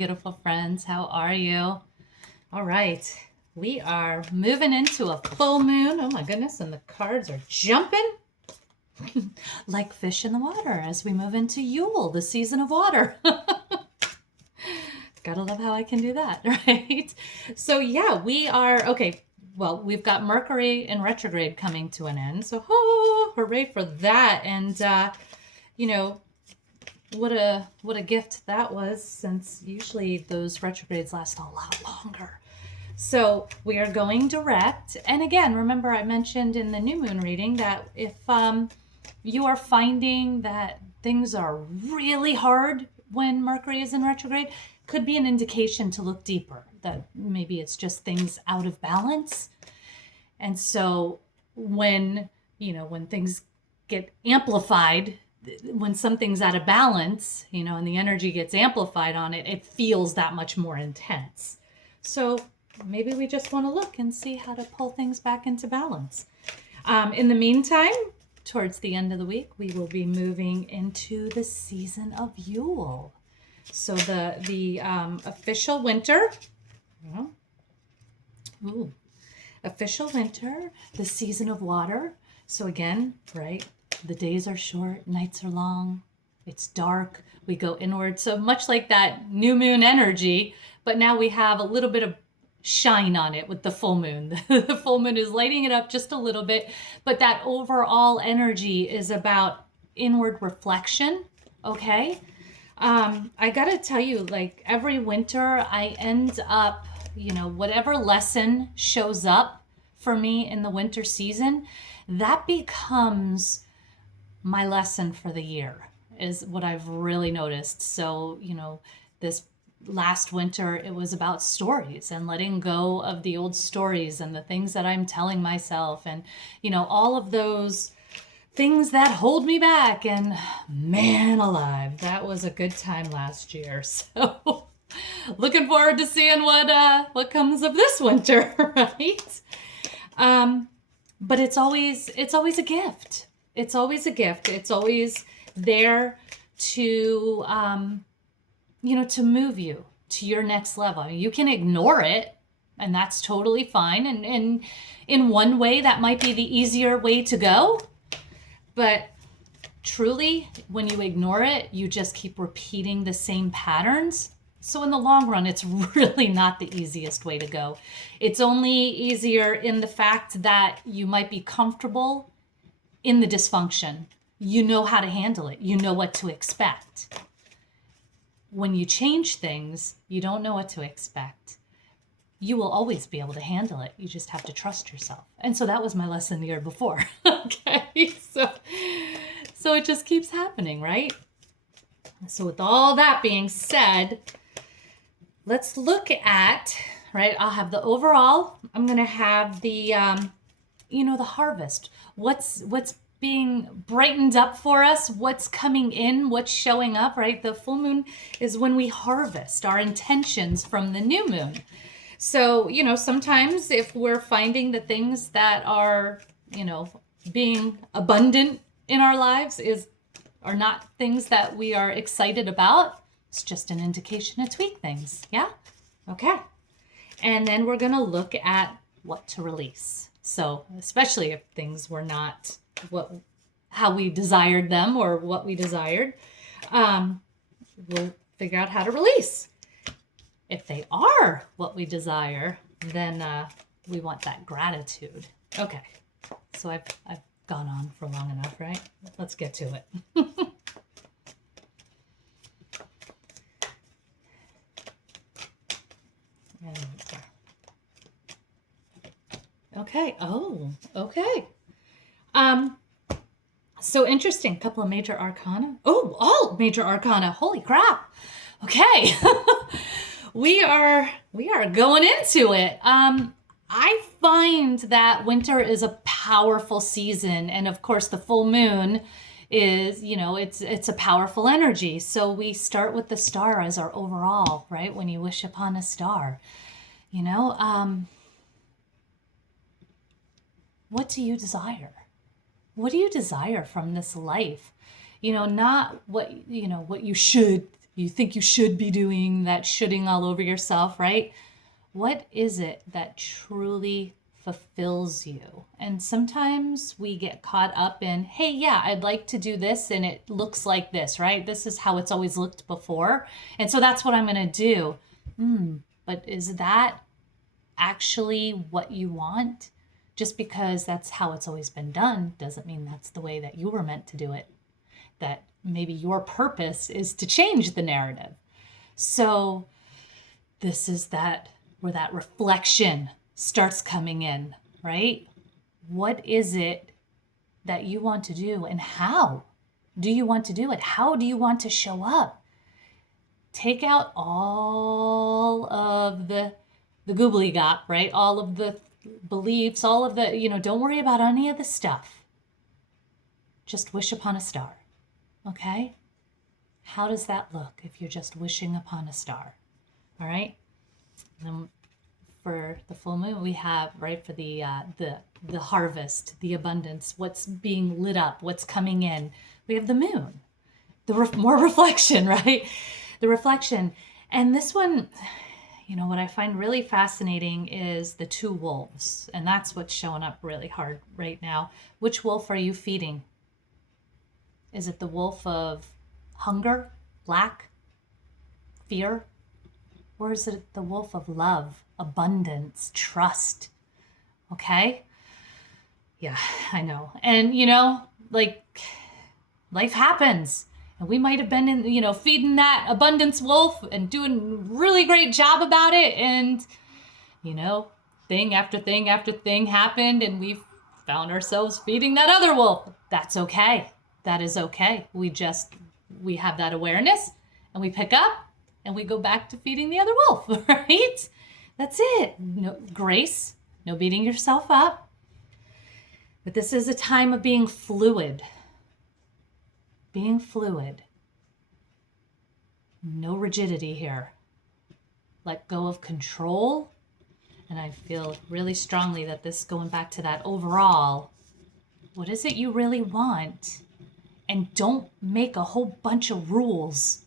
Beautiful friends. How are you? All right. We are moving into a full moon. Oh my goodness. And the cards are jumping like fish in the water as we move into Yule, the season of water. Gotta love how I can do that, right? So yeah, we are, okay, well, we've got Mercury in retrograde coming to an end. So hooray for that. And, you know, what a gift that was, since usually those retrogrades last a lot longer. So we are going direct. And again, remember I mentioned in the new moon reading that if you are finding that things are really hard when Mercury is in retrograde, could be an indication to look deeper, that maybe it's just things out of balance. And so when things get amplified, when something's out of balance, and the energy gets amplified on it, it feels that much more intense. So maybe we just want to look and see how to pull things back into balance. In the meantime, towards the end of the week, we will be moving into the season of Yule. So the official winter, official winter, the season of water. So again, right, the days are short, nights are long, it's dark, we go inward. So much like that new moon energy, but now we have a little bit of shine on it with the full moon. The full moon is lighting it up just a little bit, but that overall energy is about inward reflection, okay? I gotta tell you, like every winter I end up, whatever lesson shows up for me in the winter season, that becomes my lesson for the year, is what I've really noticed. So, this last winter, it was about stories and letting go of the old stories and the things that I'm telling myself, and, all of those things that hold me back. And man alive, that was a good time last year. So looking forward to seeing what comes of this winter, right? But it's always a gift. It's always a gift. It's always there to, to move you to your next level. I mean, you can ignore it, and that's totally fine. And in one way, that might be the easier way to go. But truly, when you ignore it, you just keep repeating the same patterns. So in the long run, it's really not the easiest way to go. It's only easier in the fact that you might be comfortable in the dysfunction. You know how to handle it. You know what to expect. When you change things, you don't know what to expect. You will always be able to handle it. You just have to trust yourself. And so that was my lesson the year before. Okay, so it just keeps happening, right? So with all that being said, let's look at, right, I'll have the overall, I'm going to have the, the harvest. What's being brightened up for us, what's coming in, what's showing up, right? The full moon is when we harvest our intentions from the new moon. So, sometimes if we're finding the things that are, being abundant in our lives are not things that we are excited about, it's just an indication to tweak things. Yeah? Okay. And then we're going to look at what to release. So, especially if things were not how we desired them or what we desired, we'll figure out how to release. If they are what we desire, then we want that gratitude. Okay, so I've gone on for long enough, right? Let's get to it. Okay. Oh, okay. So interesting. Couple of major arcana. Oh, all major arcana. Holy crap. Okay. We are going into it. I find that winter is a powerful season, and of course the full moon is, it's a powerful energy. So we start with the star as our overall, right? When you wish upon a star, what do you desire? What do you desire from this life? Not what you should, you think you should be doing, that shoulding all over yourself, right? What is it that truly fulfills you? And sometimes we get caught up in, hey, yeah, I'd like to do this and it looks like this, right? This is how it's always looked before. And so that's what I'm going to do. But is that actually what you want? Just because that's how it's always been done doesn't mean that's the way that you were meant to do it. That maybe your purpose is to change the narrative. So this is that where that reflection starts coming in, right? What is it that you want to do, and how do you want to do it? How do you want to show up? Take out all of the gobbledygook, right? All of the beliefs, all of the, don't worry about any of the stuff. Just wish upon a star, okay? How does that look if you're just wishing upon a star? All right? And then for the full moon, we have, right, for the harvest, the abundance, what's being lit up, what's coming in. We have the moon, more reflection, right? The reflection. And this one, what I find really fascinating is the two wolves. And that's what's showing up really hard right now. Which wolf are you feeding? Is it the wolf of hunger, lack, fear? Or is it the wolf of love, abundance, trust? Okay? Yeah, I know. And, life happens. And we might have been feeding that abundance wolf and doing a really great job about it. And, thing after thing after thing happened and we found ourselves feeding that other wolf. That's okay. That is okay. We have that awareness and we pick up and we go back to feeding the other wolf, right? That's it. No grace, no beating yourself up. But this is a time of being fluid. Being fluid. No rigidity here. Let go of control. And I feel really strongly that this, going back to that overall, what is it you really want? And don't make a whole bunch of rules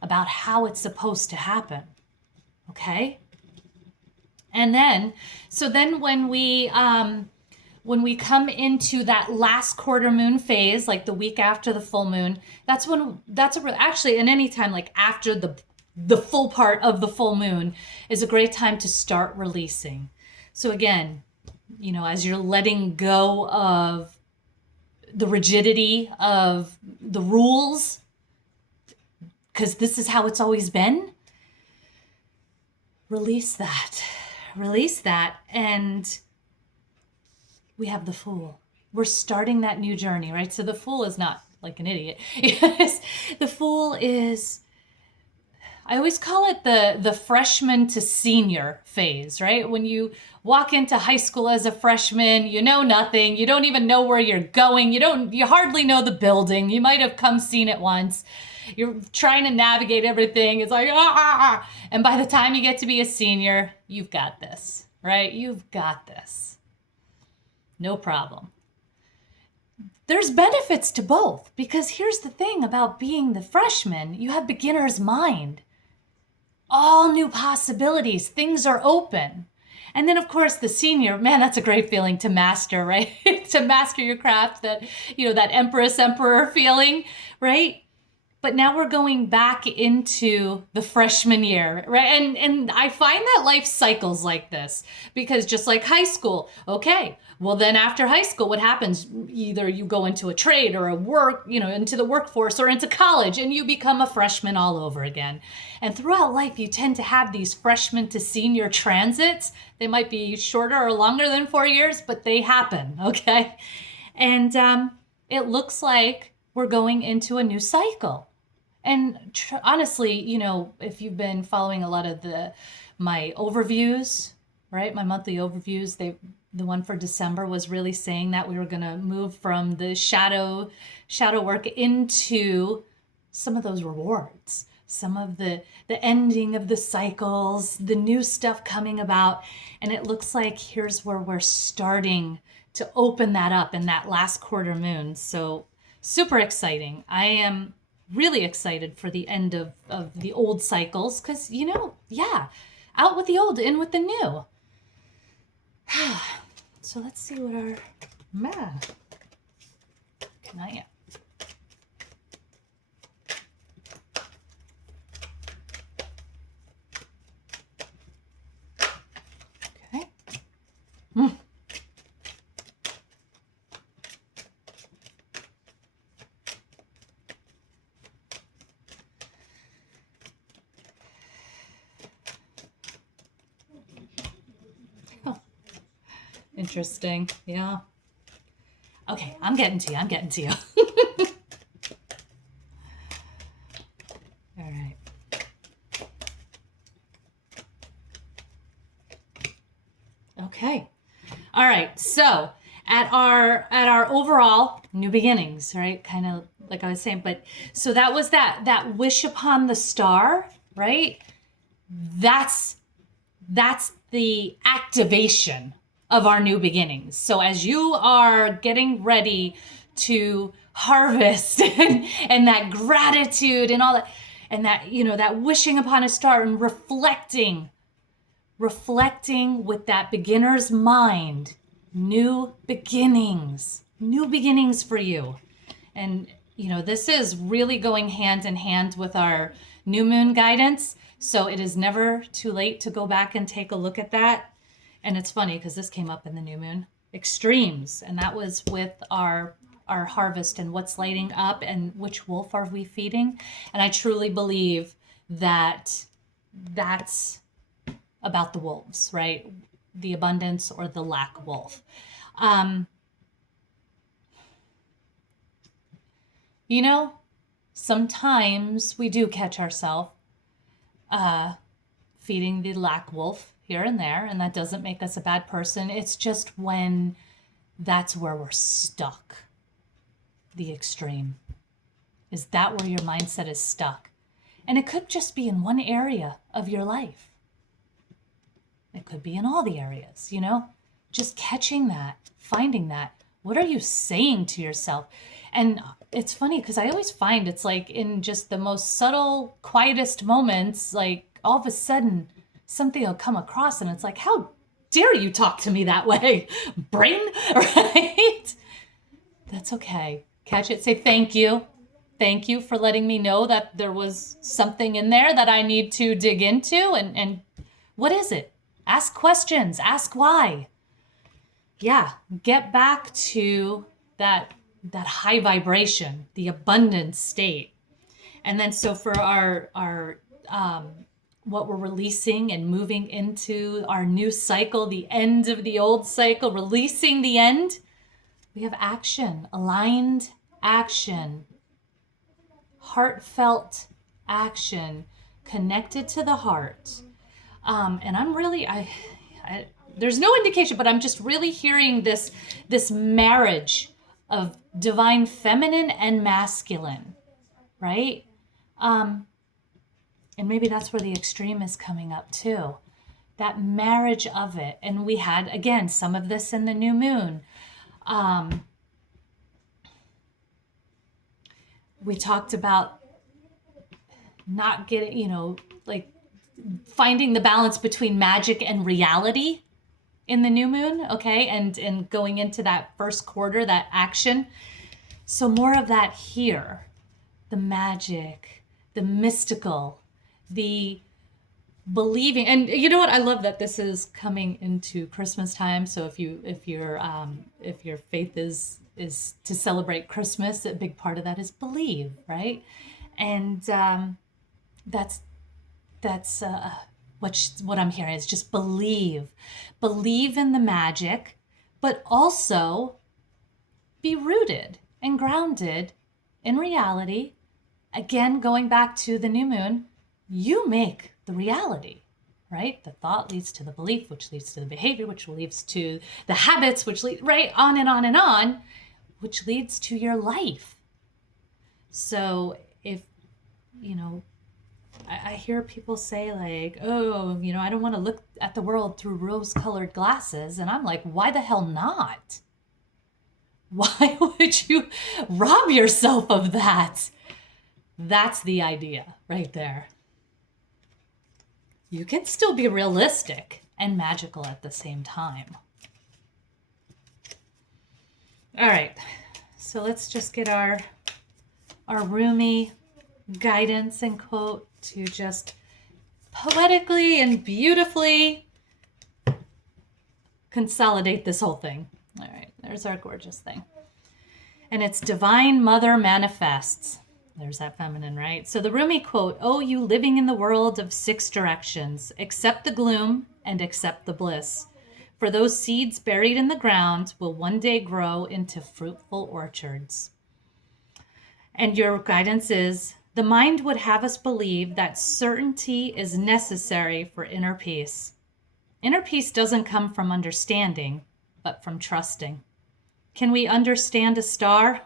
about how it's supposed to happen. Okay? And then, when we come into that last quarter moon phase, like the week after the full moon, actually, in any time, like after the full part of the full moon, is a great time to start releasing. So again, as you're letting go of the rigidity of the rules, because this is how it's always been, release that. And we have the Fool. We're starting that new journey, right? So the Fool is not like an idiot. The Fool is, I always call it the freshman to senior phase, right? When you walk into high school as a freshman, you know nothing. You don't even know where you're going. You hardly know the building. You might have seen it once. You're trying to navigate everything. It's like, And by the time you get to be a senior, you've got this, right? You've got this. No problem. There's benefits to both, because here's the thing about being the freshman. You have beginner's mind. All new possibilities. Things are open. And then, of course, the senior, man, that's a great feeling to master, right? To master your craft, that empress, emperor feeling, right? But now we're going back into the freshman year, right? And I find that life cycles like this, because just like high school, okay, well then after high school, what happens? Either you go into a trade or a work, into the workforce or into college, and you become a freshman all over again. And throughout life, you tend to have these freshman to senior transits. They might be shorter or longer than 4 years, but they happen, okay? And it looks like we're going into a new cycle. And honestly, if you've been following a lot of my overviews, right? My monthly overviews, the one for December was really saying that we were going to move from the shadow work into some of those rewards, some of the ending of the cycles, the new stuff coming about. And it looks like here's where we're starting to open that up in that last quarter moon. So super exciting. I am really excited for the end of the old cycles because, yeah, out with the old, in with the new. So let's see what our math. Can I? Okay. Oh, interesting. Yeah. Okay, I'm getting to you. I'm getting to you. All right. Okay. All right. So at our overall new beginnings, right? Kind of like I was saying, but so that was that wish upon the star, right? That's the activation of our new beginnings. So as you are getting ready to harvest and that gratitude and all that, and that, that wishing upon a star and reflecting with that beginner's mind, new beginnings for you. And, this is really going hand in hand with our new moon guidance. So it is never too late to go back and take a look at that. And it's funny because this came up in the new moon extremes, and that was with our harvest and what's lighting up and which wolf are we feeding. And I truly believe that that's about the wolves, right? The abundance or the lack wolf. Sometimes we do catch ourselves feeding the lack wolf here and there, and that doesn't make us a bad person. It's just when that's where we're stuck. The extreme. Is that where your mindset is stuck? And it could just be in one area of your life. It could be in all the areas, just catching that, finding that. What are you saying to yourself? And it's funny because I always find it's like in just the most subtle, quietest moments, like all of a sudden something will come across and it's like, how dare you talk to me that way, brain, right? That's okay. Catch it, say thank you. Thank you for letting me know that there was something in there that I need to dig into. And what is it? Ask questions, ask why. Yeah, get back to that high vibration, the abundant state. And then so for our what we're releasing and moving into our new cycle, the end of the old cycle, releasing the end, we have action, aligned action, heartfelt action, connected to the heart. And I'm really, there's no indication, but I'm just really hearing this marriage of divine feminine and masculine, right? And maybe that's where the extreme is coming up too. That marriage of it. And we had, again, some of this in the new moon. We talked about not getting, like finding the balance between magic and reality in the new moon, okay? And going into that first quarter, that action. So more of that here, the magic, the mystical, the believing. And you know what? I love that this is coming into Christmas time. So if your faith is to celebrate Christmas, a big part of that is believe, right? And that's what I'm hearing is just believe in the magic, but also be rooted and grounded in reality. Again, going back to the new moon, you make the reality, right? The thought leads to the belief, which leads to the behavior, which leads to the habits, which lead right on and on and on, which leads to your life. So if, I hear people say like, oh, I don't want to look at the world through rose-colored glasses. And I'm like, why the hell not? Why would you rob yourself of that? That's the idea right there. You can still be realistic and magical at the same time. All right, so let's just get our Rumi guidance and quote to just poetically and beautifully consolidate this whole thing. All right, there's our gorgeous thing. And it's Divine Mother manifests. There's that feminine, right? So the Rumi quote, "Oh, you living in the world of 6 directions, accept the gloom and accept the bliss. For those seeds buried in the ground will one day grow into fruitful orchards." And your guidance is, the mind would have us believe that certainty is necessary for inner peace. Inner peace doesn't come from understanding, but from trusting. Can we understand a star?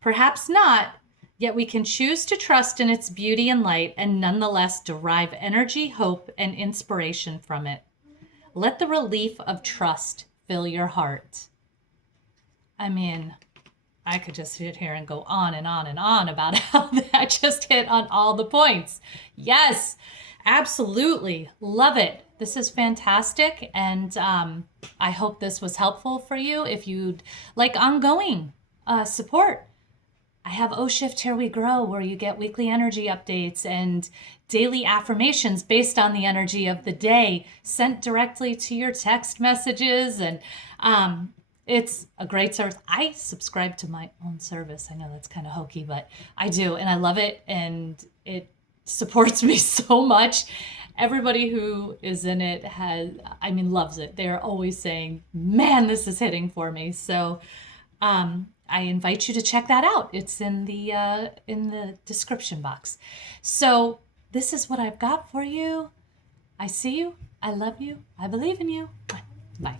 Perhaps not, yet we can choose to trust in its beauty and light and nonetheless derive energy, hope, and inspiration from it. Let the relief of trust fill your heart. I mean, I could just sit here and go on and on and on about how that just hit on all the points. Yes, absolutely. Love it. This is fantastic. And I hope this was helpful for you. If you'd like ongoing support, I have O Shift Here We Grow, where you get weekly energy updates and daily affirmations based on the energy of the day sent directly to your text messages. And it's a great service. I subscribe to my own service. I know that's kind of hokey, but I do. And I love it. And it supports me so much. Everybody who is in it loves it. They're always saying, man, this is hitting for me. So, I invite you to check that out. It's in the description box. So this is what I've got for you. I see you. I love you. I believe in you. Bye.